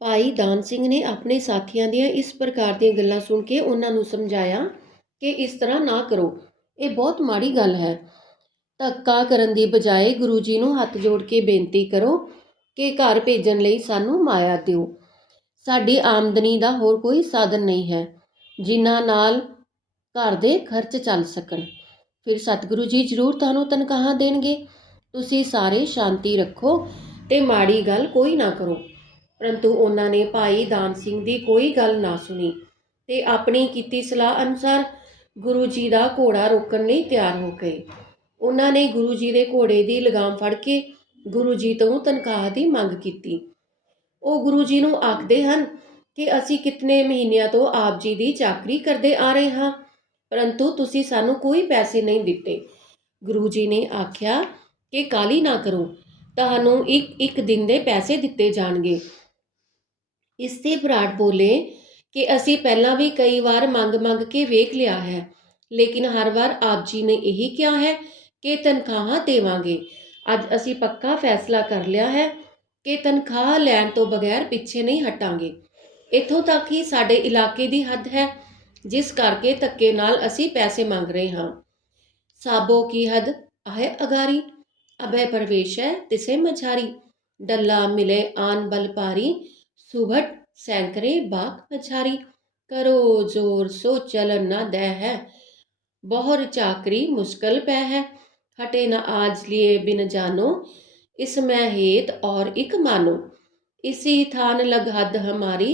ਭਾਈ ਦਾਨ ਸਿੰਘ ਨੇ ਆਪਣੇ ਸਾਥੀਆਂ ਦੀਆਂ ਇਸ ਪ੍ਰਕਾਰ ਦੀਆਂ ਗੱਲਾਂ ਸੁਣ ਕੇ ਉਹਨਾਂ ਨੂੰ ਸਮਝਾਇਆ ਕਿ ਇਸ ਤਰ੍ਹਾਂ ਨਾ ਕਰੋ। ਇਹ ਬਹੁਤ ਮਾੜੀ ਗੱਲ ਹੈ। ਧੱਕਾ ਕਰਨ ਦੀ ਬਜਾਏ ਗੁਰੂ ਜੀ ਨੂੰ ਹੱਥ ਜੋੜ ਕੇ ਬੇਨਤੀ ਕਰੋ ਕਿ ਘਰ ਭੇਜਣ ਲਈ ਸਾਨੂੰ ਮਾਇਆ ਦਿਓ। ਸਾਡੀ ਆਮਦਨੀ ਦਾ ਹੋਰ ਕੋਈ ਸਾਧਨ ਨਹੀਂ ਹੈ। ਜਿਨ੍ਹਾਂ ਨਾਲ ਘਰ ਦੇ ਖਰਚ ਚੱਲ ਸਕਣ। ਫਿਰ ਸਤਿਗੁਰੂ ਜੀ ਜ਼ਰੂਰ ਤੁਹਾਨੂੰ ਤਨਖਾਹਾਂ ਦੇਣਗੇ। ਤੁਸੀਂ ਸਾਰੇ ਸ਼ਾਂਤੀ ਰੱਖੋ ਤੇ ਮਾੜੀ ਗੱਲ ਕੋਈ ਨਾ ਕਰੋ। ਪਰੰਤੂ ਉਹਨਾਂ ਨੇ ਭਾਈ ਦਾਨ ਸਿੰਘ ਦੀ ਕੋਈ ਗੱਲ ਨਾ ਸੁਣੀ ਤੇ ਆਪਣੀ ਕੀਤੀ ਸਲਾਹ ਅਨੁਸਾਰ ਗੁਰੂ ਜੀ ਦਾ ਘੋੜਾ ਰੋਕਣ ਲਈ ਤਿਆਰ ਹੋ ਗਏ। ਉਹਨਾਂ ਨੇ ਗੁਰੂ ਜੀ ਦੇ ਘੋੜੇ ਦੀ ਲਗਾਮ ਫੜ ਕੇ ਗੁਰੂ ਜੀ ਤੋਂ ਤਨਖਾਹ ਦੀ ਮੰਗ ਕੀਤੀ। ਉਹ ਗੁਰੂ ਜੀ ਨੂੰ ਆਖਦੇ ਹਨ ਕਿ ਅਸੀਂ ਕਿਤਨੇ ਮਹੀਨਿਆਂ ਤੋਂ ਆਪ ਜੀ ਦੀ ਚਾਕਰੀ ਕਰਦੇ ਆ ਰਹੇ ਹਾਂ, ਪਰੰਤੂ ਤੁਸੀਂ ਸਾਨੂੰ ਕੋਈ ਪੈਸੇ ਨਹੀਂ ਦਿੱਤੇ। ਗੁਰੂ ਜੀ ਨੇ ਆਖਿਆ ਕਿ ਕਾਲੀ ਨਾ ਕਰੋ, ਤੁਹਾਨੂੰ ਇੱਕ ਇੱਕ ਦਿਨ ਦੇ ਪੈਸੇ ਦਿੱਤੇ ਜਾਣਗੇ। ਇਸ ਤੇ ਬਰਾੜ ਬੋਲੇ ਕਿ ਅਸੀਂ ਪਹਿਲਾਂ ਵੀ ਕਈ ਵਾਰ ਮੰਗ-ਮੰਗ ਕੇ ਵੇਖ ਲਿਆ ਹੈ, ਲੇਕਿਨ ਹਰ ਵਾਰ ਆਪ ਜੀ ਨੇ ਇਹੀ ਕਿਹਾ ਹੈ ਕਿ ਤਨਖਾਹਾਂ ਦੇਵਾਂਗੇ। ਅੱਜ ਅਸੀਂ ਪੱਕਾ ਫੈਸਲਾ ਕਰ ਲਿਆ ਹੈ ਕਿ ਤਨਖਾਹ ਲੈਣ ਤੋਂ ਬਗੈਰ ਪਿੱਛੇ ਨਹੀਂ ਹਟਾਂਗੇ। ਇੱਥੋਂ ਤੱਕ ਹੀ ਸਾਡੇ ਇਲਾਕੇ ਦੀ ਹੱਦ ਹੈ, ਜਿਸ ਕਰਕੇ ਧੱਕੇ ਨਾਲ ਅਸੀਂ ਪੈਸੇ ਮੰਗ ਰਹੇ ਹਾਂ। ਸਾਬੋ ਕੀ ਹੱਦ? ਹੈ ਅਗਾਰੀ। ਅਬੈ ਪਰਵੇਸ਼ ਹੈ ਤਿਸੇ ਮਝਾਰੀ। ਡੱਲਾ ਮਿਲੇ ਆਨ ਬਲ ਪਾਰੀ ਸੁਭਟ ਸੈਂਕਰੇ ਬਾਕ ਮਝਾਰੀ ਕਰੋ ਜ਼ੋਰ ਸੋ ਚਲਨ ਨਾ ਦੈ ਹੈ ਬਹੁਰ ਚਾਕਰੀ ਮੁਸ਼ਕਲ ਪੈ ਹੈ हटे न आज लिए बिन जानो इसमें हेत और एक मानो इसी थान लग हद हमारी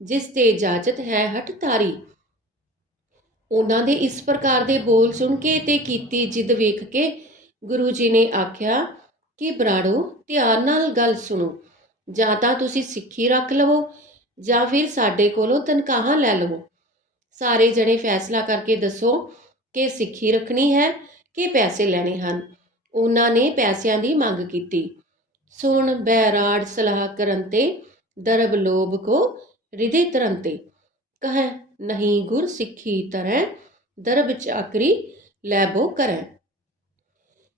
जिस ते इजाजत है हट तारी ਉਹਨਾਂ ਦੇ ਇਸ ਪ੍ਰਕਾਰ ਦੇ ਬੋਲ ਸੁਣ ਕੇ ਤੇ ਕੀਤੀ ਜਿੱਦ ਵੇਖ ਕੇ ਗੁਰੂ ਜੀ ਨੇ ਆਖਿਆ ਕਿ ਬਰਾੜੋ ਧਿਆਨ ਨਾਲ ਗੱਲ ਸੁਣੋ ਜਾਂ ਤਾਂ ਤੁਸੀਂ ਸਿੱਖੀ ਰੱਖ ਲਵੋ ਜਾਂ ਫਿਰ ਸਾਡੇ ਕੋਲੋਂ ਤਨਖਾਹਾਂ ਲੈ ਲਵੋ। ਸਾਰੇ ਜਣੇ ਫੈਸਲਾ ਕਰਕੇ ਦੱਸੋ ਕਿ ਸਿੱਖੀ ਰੱਖਣੀ ਹੈ ਕਿ ਪੈਸੇ ਲੈਣੇ ਹਨ। ਉਹਨਾਂ ਨੇ ਪੈਸਿਆਂ ਦੀ ਮੰਗ ਕੀਤੀ। ਸੁਣ, ਬੈਰਾੜ ਸਲਾਹ ਕਰਨ ਤੇ, ਦਰਬ ਲੋਭ ਕੋ ਰਿਹੈ ਤਰਨ 'ਤੇ। ਕਹ, ਨਹੀਂ ਗੁਰ ਸਿੱਖੀ ਤਰੈ, ਦਰਬ ਚਾਕਰੀ ਲੈਬੋ ਕਰੈ।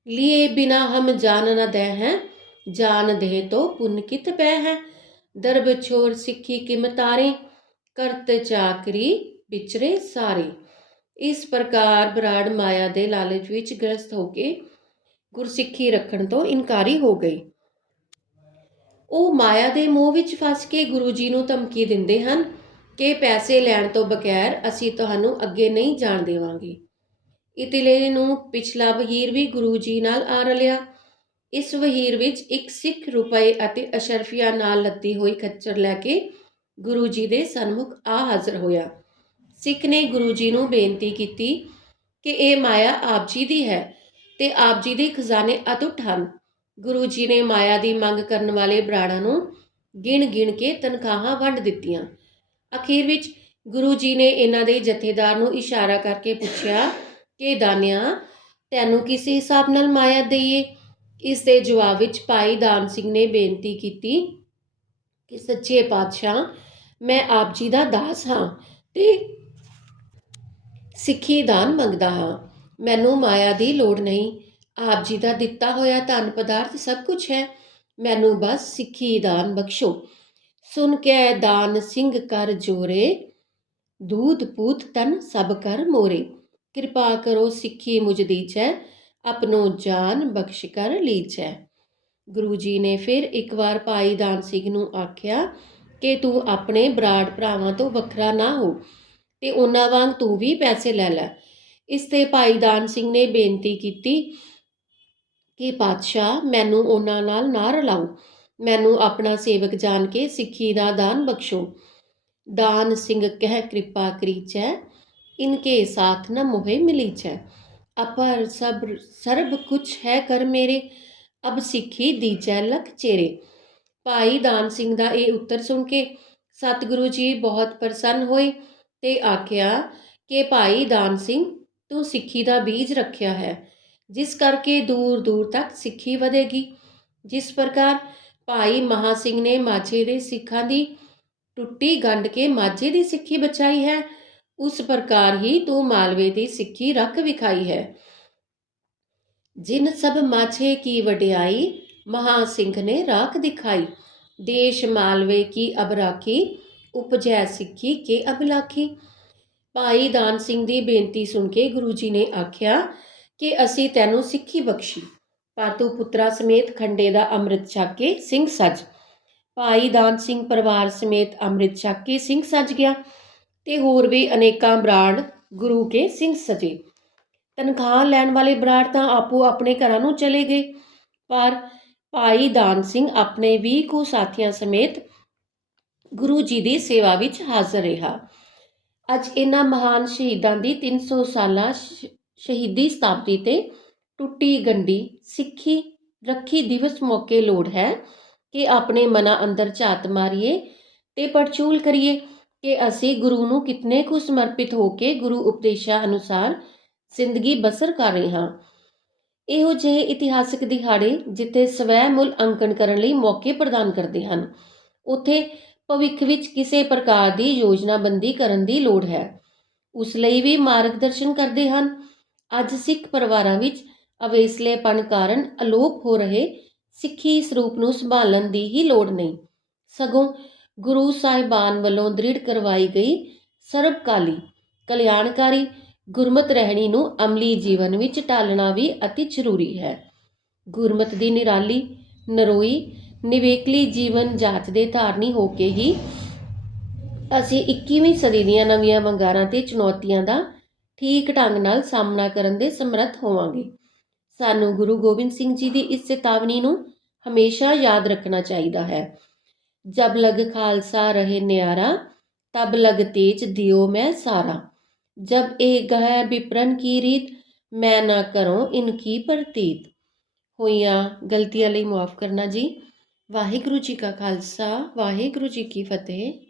ਲਿਏ ਬਿਨਾ ਹਮ ਜਾਨ ਨ ਦੇ ਹੈ ਜਾਨ ਦੇ ਤੋ ਪੁੰਨ ਕਿਤ ਪੈ ਹੈ? ਦਰਬ ਛੋਰ ਸਿੱਖੀ ਕਿਮਤਾਰੇ ਕਰਤ ਚਾਕਰੀ ਵਿਚਰੇ ਸਾਰੇ। ਇਸ ਪ੍ਰਕਾਰ ਬਰਾੜ ਮਾਇਆ ਦੇ ਲਾਲਚ ਵਿੱਚ ਗ੍ਰਸਤ ਹੋ ਕੇ ਗੁਰਸਿੱਖੀ ਰੱਖਣ ਤੋਂ ਇਨਕਾਰੀ ਹੋ ਗਈ। ਉਹ ਮਾਇਆ ਦੇ ਮੋਹ ਵਿੱਚ ਫਸ ਕੇ ਗੁਰੂ ਜੀ ਨੂੰ ਧਮਕੀ ਦਿੰਦੇ ਹਨ ਕਿ ਪੈਸੇ ਲੈਣ ਤੋਂ ਬਗੈਰ ਅਸੀਂ ਤੁਹਾਨੂੰ ਅੱਗੇ ਨਹੀਂ ਜਾਣ ਦੇਵਾਂਗੇ। ਇਤਲੇ ਨੂੰ ਪਿਛਲਾ ਬਗੀਰ ਵੀ ਗੁਰੂ ਜੀ ਨਾਲ ਆ ਰਲਿਆ। ਇਸ ਵਹੀਰ ਵਿੱਚ ਇੱਕ ਸਿੱਖ ਰੁਪਏ ਅਤੇ ਅਸ਼ਰਫੀਆ ਨਾਲ ਲੱਦੀ ਹੋਈ ਖੱਚਰ ਲੈ ਕੇ ਗੁਰੂ ਜੀ ਦੇ ਸਨਮੁਖ ਆ ਹਾਜ਼ਰ ਹੋਇਆ। ਸਿੱਖ ਨੇ ਗੁਰੂ ਜੀ ਨੂੰ ਬੇਨਤੀ ਕੀਤੀ ਕਿ ਇਹ ਮਾਇਆ ਆਪ ਜੀ ਦੀ ਹੈ ਤੇ ਆਪ ਜੀ ਦੇ ਖਜ਼ਾਨੇ ਅਤੁੱਟ ਹਨ ਗੁਰੂ ਜੀ ਨੇ ਮਾਇਆ ਦੀ ਮੰਗ ਕਰਨ ਵਾਲੇ ਬਰਾੜਾਂ ਨੂੰ ਗਿਣ ਗਿਣ ਕੇ ਤਨਖਾਹਾਂ ਵੰਡ ਦਿੱਤੀਆਂ। ਅਖੀਰ ਵਿੱਚ ਗੁਰੂ ਜੀ ਨੇ ਇਹਨਾਂ ਦੇ ਜਥੇਦਾਰ ਨੂੰ ਇਸ਼ਾਰਾ ਕਰਕੇ ਪੁੱਛਿਆ ਕਿ ਦਾਨਿਆ, ਤੈਨੂੰ ਕਿਸੇ ਹਿਸਾਬ ਨਾਲ ਮਾਇਆ ਦਈਏ? ਇਸ ਦੇ ਜਵਾਬ ਵਿੱਚ ਭਾਈ ਦਾਨ ਸਿੰਘ ਨੇ ਬੇਨਤੀ ਕੀਤੀ ਕਿ ਸੱਚੇ ਪਾਤਸ਼ਾਹ, ਮੈਂ ਆਪ ਜੀ ਦਾ ਦਾਸ ਹਾਂ ਤੇ ਸਿੱਖੀ ਦਾਨ ਮੰਗਦਾ ਹਾਂ। ਮੈਨੂੰ ਮਾਇਆ ਦੀ ਲੋੜ ਨਹੀਂ। ਆਪ ਜੀ ਦਾ ਦਿੱਤਾ ਹੋਇਆ ਧਨ ਪਦਾਰਥ ਸਭ ਕੁਝ ਹੈ। ਮੈਨੂੰ ਬਸ ਸਿੱਖੀ ਦਾਨ ਬਖਸ਼ੋ। ਸੁਨ ਕੇ ਦਾਨ ਸਿੰਘ ਕਰ ਜੋਰੇ ਦੂਧ ਪੂਤ ਤਨ ਸਭ ਕਰ ਮੋਰੇ। ਕਿਰਪਾ ਕਰੋ ਸਿੱਖੀ ਮੁਝ ਦੀਚੈ ਆਪਣੋ ਜਾਨ ਬਖਸ਼ ਕਰ ਲੀਚੈ ਗੁਰੂ ਜੀ ਨੇ ਫਿਰ ਇੱਕ ਵਾਰ ਭਾਈ ਦਾਨ ਸਿੰਘ ਨੂੰ ਆਖਿਆ ਕਿ ਤੂੰ ਆਪਣੇ ਬਰਾੜ ਭਰਾਵਾਂ ਤੋਂ ਵੱਖਰਾ ਨਾ ਹੋ ਤੇ ਉਹਨਾਂ ਵਾਂਗ ਤੂੰ ਵੀ ਪੈਸੇ ਲੈ ਲੈ। ਇਸ ਤੇ ਭਾਈ ਦਾਨ ਸਿੰਘ ਨੇ ਬੇਨਤੀ ਕੀਤੀ ਕਿ, ਪਾਤਸ਼ਾਹ, ਮੈਨੂੰ ਉਹਨਾਂ ਨਾਲ ਨਾ ਰਲਾਓ। ਮੈਨੂੰ ਆਪਣਾ ਸੇਵਕ ਜਾਣ ਕੇ ਸਿੱਖੀ ਦਾ ਦਾਨ ਬਖਸ਼ੋ। ਦਾਨ ਸਿੰਘ ਕਹਿ, ਕਿਰਪਾ ਕਰੀਚੈ ਇਨਕੇ ਸਾਥ ਨ ਮੋਹਿ ਮਿਲੀਚੈ ਅਪਰ ਸਭ ਸਰਬ ਕੁਛ ਹੈ ਕਰ ਮੇਰੇ, ਅਬ ਸਿੱਖੀ ਦੀਜੈ ਲਖ ਚੇਰੇ। ਭਾਈ ਦਾਨ ਸਿੰਘ ਦਾ ਇਹ ਉੱਤਰ ਸੁਣ ਕੇ ਸਤਿਗੁਰੂ ਜੀ ਬਹੁਤ ਪ੍ਰਸੰਨ ਹੋਏ ਤੇ ਆਖਿਆ, ਕਿ ਭਾਈ ਦਾਨ ਸਿੰਘ, ਤੂੰ ਸਿੱਖੀ ਦਾ ਬੀਜ ਰੱਖਿਆ ਹੈ, ਜਿਸ ਕਰਕੇ ਦੂਰ ਦੂਰ ਤੱਕ ਸਿੱਖੀ ਵਧੇਗੀ। ਜਿਸ ਪ੍ਰਕਾਰ ਭਾਈ ਮਹਾ ਸਿੰਘ ਨੇ ਮਾਝੇ ਦੇ ਸਿੱਖਾਂ ਦੀ ਟੁੱਟੀ ਗੰਢ ਕੇ ਮਾਝੇ ਦੀ ਸਿੱਖੀ ਬਚਾਈ ਹੈ ਉਸ ਪ੍ਰਕਾਰ ਹੀ ਤੂੰ ਮਾਲਵੇ ਦੀ ਸਿੱਖੀ ਰੱਖ ਵਿਖਾਈ ਹੈ। ਜਿਨ ਸਭ ਮਾਛੇ ਕੀ ਵਡਿਆਈ, ਮਹਾ ਸਿੰਘ ਨੇ ਰਾਖ ਦਿਖਾਈ। ਦੇਸ਼ ਮਾਲਵੇ ਕੀ ਅਬਰਾਖੀ ਉਪਜੈ ਸਿੱਖੀ ਕੇ ਅਬਲਾਖੀ ਭਾਈ ਦਾਨ ਸਿੰਘ ਦੀ ਬੇਨਤੀ ਸੁਣ ਕੇ ਗੁਰੂ ਜੀ ਨੇ ਆਖਿਆ ਕਿ ਅਸੀਂ ਤੈਨੂੰ ਸਿੱਖੀ ਬਖਸ਼ੀ, ਪਰ ਤੂੰ ਪੁੱਤਰਾ ਸਮੇਤ ਖੰਡੇ ਦਾ ਅੰਮ੍ਰਿਤ ਛਕ ਕੇ ਸਿੰਘ ਸੱਜ। ਭਾਈ ਦਾਨ ਸਿੰਘ ਪਰਿਵਾਰ ਸਮੇਤ ਅੰਮ੍ਰਿਤ ਛਕ ਕੇ ਸਿੰਘ ਸੱਜ ਗਿਆ। ਤੇ ਹੋਰ ਵੀ ਅਨੇਕਾਂ ਬਰਾੜ ਗੁਰੂ ਕੇ ਸਿੰਘ ਸਜੇ। ਤਨਖਾਹ ਲੈਣ ਵਾਲੇ ਬਰਾੜ ਤਾਂ ਆਪੋ ਆਪਣੇ ਘਰਾਂ ਨੂੰ ਚਲੇ ਗਏ, ਪਰ ਭਾਈ ਦਾਨ ਸਿੰਘ ਆਪਣੇ ਵੀ ਕੁ ਸਾਥੀਆਂ ਸਮੇਤ ਗੁਰੂ ਜੀ ਦੀ ਸੇਵਾ ਵਿੱਚ ਹਾਜ਼ਰ ਰਿਹਾ। ਅੱਜ ਇਹਨਾਂ ਮਹਾਨ ਸ਼ਹੀਦਾਂ ਦੀ 300 ਸਾਲਾ ਸ਼- ਸ਼ਹੀਦੀ ਸਤਾਬਦੀ ਤੇ ਟੁੱਟੀ ਗੰਢੀ ਸਿੱਖੀ ਰੱਖੀ ਦਿਵਸ ਮੌਕੇ ਲੋੜ ਹੈ ਕਿ ਆਪਣੇ ਮਨਾਂ ਅੰਦਰ ਝਾਤ ਮਾਰੀਏ ਤੇ ਪੜਚੂਲ ਕਰੀਏ। ਕਿ ਅਸੀਂ ਗੁਰੂ ਨੂੰ ਕਿਤਨੇ ਕੁ ਸਮਰਪਿਤ ਹੋ ਕੇ ਗੁਰੂ ਉਪਦੇਸ਼ਾਂ ਅਨੁਸਾਰ ਜ਼ਿੰਦਗੀ ਬਸਰ ਕਰ ਰਹੇ ਹਾਂ। ਇਹੋ ਜਿਹੇ ਇਤਿਹਾਸਿਕ ਦਿਹਾੜੇ ਜਿੱਥੇ ਸਵੈ ਮੁੱਲ ਅੰਕਣ ਕਰਨ ਲਈ ਮੌਕੇ ਪ੍ਰਦਾਨ ਕਰਦੇ ਹਨ। ਉੱਥੇ ਭਵਿੱਖ ਵਿੱਚ ਕਿਸੇ ਪ੍ਰਕਾਰ ਦੀ ਯੋਜਨਾਬੰਦੀ ਕਰਨ ਦੀ ਲੋੜ ਹੈ। ਉਸ ਲਈ ਵੀ ਮਾਰਗਦਰਸ਼ਨ ਕਰਦੇ ਹਨ। ਅੱਜ ਸਿੱਖ ਪਰਿਵਾਰਾਂ ਵਿੱਚ ਅਵੇਸਲੇਪਣ ਕਾਰਨ ਅਲੋਪ ਹੋ ਰਹੇ ਸਿੱਖੀ ਸਰੂਪ ਨੂੰ ਸੰਭਾਲਣ ਦੀ ਹੀ ਲੋੜ ਨਹੀਂ। ਸਗੋਂ ਗੁਰੂ ਸਾਹਿਬਾਨ ਵੱਲੋਂ ਦ੍ਰਿੜ ਕਰਵਾਈ ਗਈ ਸਰਬਕਾਲੀ ਕਲਿਆਣਕਾਰੀ ਗੁਰਮਤ ਰਹਿਣੀ ਨੂੰ ਅਮਲੀ ਜੀਵਨ ਵਿੱਚ ਢਾਲਣਾ ਵੀ ਅਤੀ ਜ਼ਰੂਰੀ ਹੈ। ਗੁਰਮਤ ਦੀ ਨਿਰਾਲੀ, ਨਰੋਈ, ਨਿਵੇਕਲੀ ਜੀਵਨ ਜਾਚ ਦੇ ਧਾਰਨੀ ਹੋ ਕੇ ਹੀ ਅਸੀਂ 21ਵੀਂ ਸਦੀ ਦੀਆਂ ਨਵੀਆਂ ਵੰਗਾਰਾਂ ਤੇ ਚੁਣੌਤੀਆਂ ਦਾ ਠੀਕ ਢੰਗ ਨਾਲ ਸਾਹਮਣਾ ਕਰਨ ਦੇ ਸਮਰੱਥ ਹੋਵਾਂਗੇ। ਸਾਨੂੰ ਗੁਰੂ ਗੋਬਿੰਦ ਸਿੰਘ ਜੀ ਦੀ ਇਸ ਚੇਤਾਵਨੀ ਨੂੰ ਹਮੇਸ਼ਾ ਯਾਦ ਰੱਖਣਾ ਚਾਹੀਦਾ ਹੈ। ਜਬ ਲਗ ਖਾਲਸਾ ਰਹੇ ਨਿਆਰਾ, ਤਬ ਲਗ ਤੇਜ ਦਿਓ ਮੈਂ ਸਾਰਾ। ਜਬ ਇਹ ਗਹਿ ਵਿਪਰਨ ਕੀ ਰੀਤ, ਮੈਂ ਨਾ ਕਰੋ ਇਨ ਕੀ ਪ੍ਰਤੀਤ। ਹੋਈਆਂ ਗਲਤੀਆਂ ਲਈ ਮਾਫ ਕਰਨਾ ਜੀ। ਵਾਹਿਗੁਰੂ ਜੀ ਕਾ ਖਾਲਸਾ, ਵਾਹਿਗੁਰੂ ਜੀ ਕੀ ਫਤਿਹ।